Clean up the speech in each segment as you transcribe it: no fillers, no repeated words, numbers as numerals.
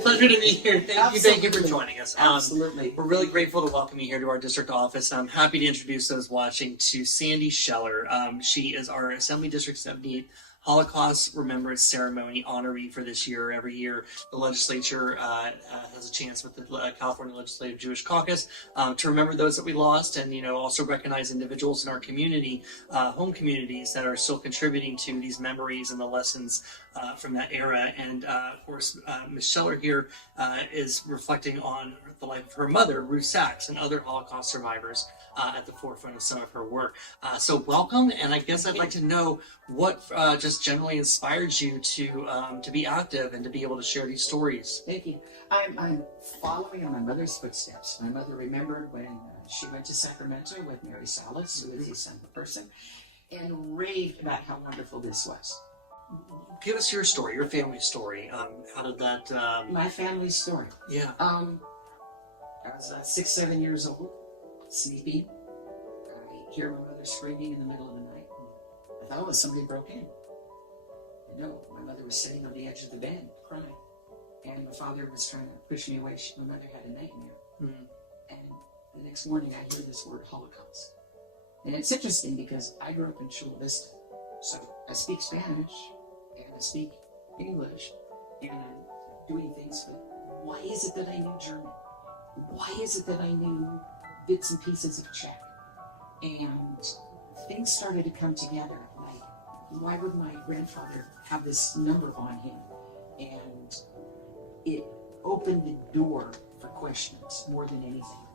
Pleasure to be here. Thank you for joining us. Absolutely. We're really grateful to welcome you here to our district office. I'm happy to introduce those watching to Sandy Scheller. She is our Assembly District 78 Holocaust Remembrance Ceremony honoree for this year. Every year, the legislature has a chance with the California Legislative Jewish Caucus to remember those that we lost, and also recognize individuals in our community, home communities, that are still contributing to these memories and the lessons from that era. And of course, Ms. Scheller here is reflecting on the life of her mother, Ruth Sachs, and other Holocaust survivors at the forefront of some of her work. So welcome, and I guess I'd like to know what just generally inspired you to be active and to be able to share these stories. Thank you. I'm following in my mother's footsteps. My mother remembered when she went to Sacramento with Mary Salas, who is a December person, and raved about how wonderful this was. Give us your story, your family story. How did that... My family's story. Yeah. I was 6, 7 years old, sleeping. I hear my mother screaming in the middle of the night. I thought it was somebody broke in. No, my mother was sitting on the edge of the bed crying. And my father was trying to push me away. My mother had a nightmare. Mm-hmm. And the next morning I hear this word Holocaust. And it's interesting because I grew up in Chula Vista. So I speak Spanish and I speak English and I'm doing things, but why is it that I knew German? Why is it that I knew bits and pieces of Czech? And things started to come together. Like, why would my grandfather have this number on him? And it opened the door for questions more than anything.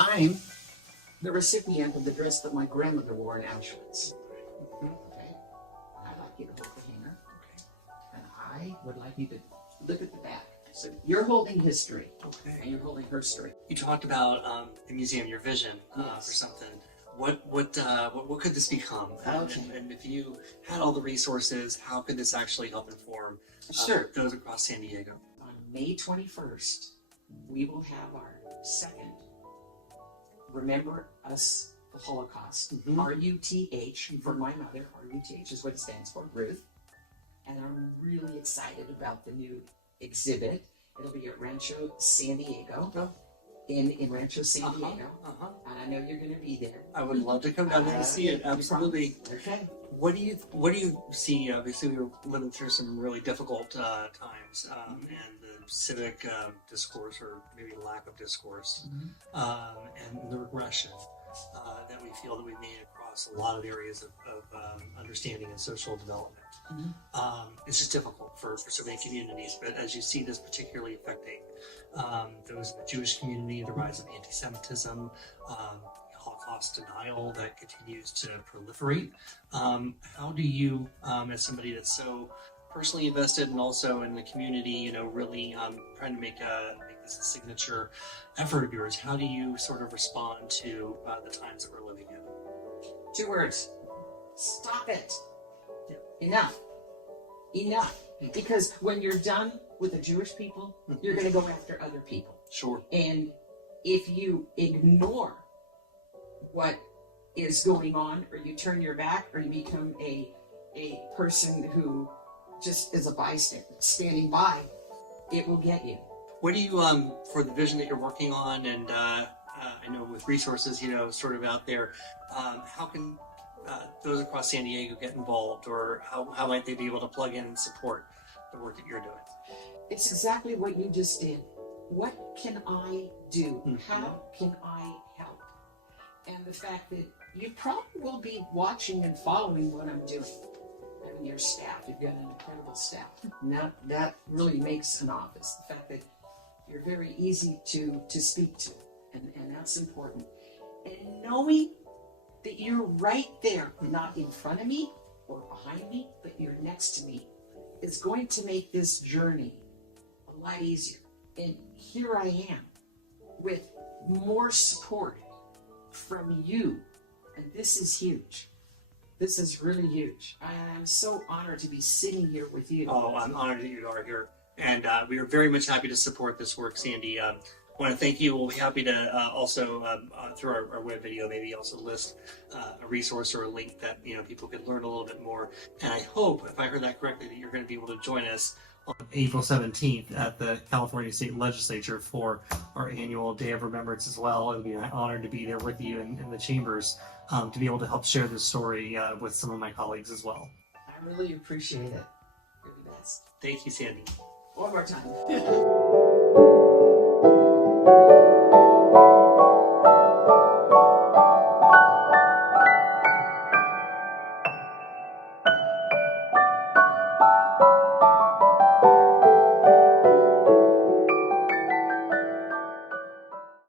I'm the recipient of the dress that my grandmother wore in Auschwitz. Okay? I'd like you to hold the hanger. Okay. And I would like you to look at the back. So you're holding history, okay, and you're holding her story. You talked about the museum, your vision Yes. for something. What could this become? Okay. And if you had all the resources, how could this actually help inform Sure. those across San Diego? On May 21st, we will have our second Remember Us the Holocaust. Mm-hmm. RUTH for my mother. RUTH is what it stands for, Ruth. And I'm really excited about the new exhibit. It'll be at Rancho San Diego. In Rancho San Diego. And I know you're going to be there. I would love to come down there and see it. Absolutely. Okay. What do you see? Obviously, we were living through some really difficult times, and the civic discourse, or maybe lack of discourse, and the regression that we feel that we've made across a lot of areas of understanding and social development. It's just difficult for so many communities, but as you see this particularly affecting those in the Jewish community, the rise of anti-Semitism, Holocaust denial that continues to proliferate. How do you, as somebody that's so personally invested and also in the community, really trying to make this a signature effort of yours, how do you sort of respond to the times that we're living in? 2 words. Stop it. Enough. Because when you're done with the Jewish people, you're going to go after other people. Sure. And if you ignore what is going on, or you turn your back, or you become a person who just is a bystander, standing by, it will get you. What do you, for the vision that you're working on, and I know with resources, sort of out there, how can those across San Diego get involved, or how might they be able to plug in and support the work that you're doing? It's exactly what you just did. What can I do? How can I help? And the fact that you probably will be watching and following what I'm doing. I mean, your staff, you've got an incredible staff. Now that really makes an office. The fact that you're very easy to speak to, and that's important. And knowing that you're right there, not in front of me or behind me, but you're next to me, is going to make this journey a lot easier. And here I am with more support from you, and this is huge. This is really huge. I'm so honored to be sitting here with you. Oh, I'm honored that you are here. And we are very much happy to support this work, Sandy. I want to thank you. We'll be happy to also, through our web video, maybe also list a resource or a link that people can learn a little bit more. And I hope, if I heard that correctly, that you're going to be able to join us on April 17th at the California State Legislature for our annual Day of Remembrance as well. It would be an honor to be there with you in the chambers to be able to help share this story with some of my colleagues as well. I really appreciate it. You're the best. Thank you, Sandy. One more time.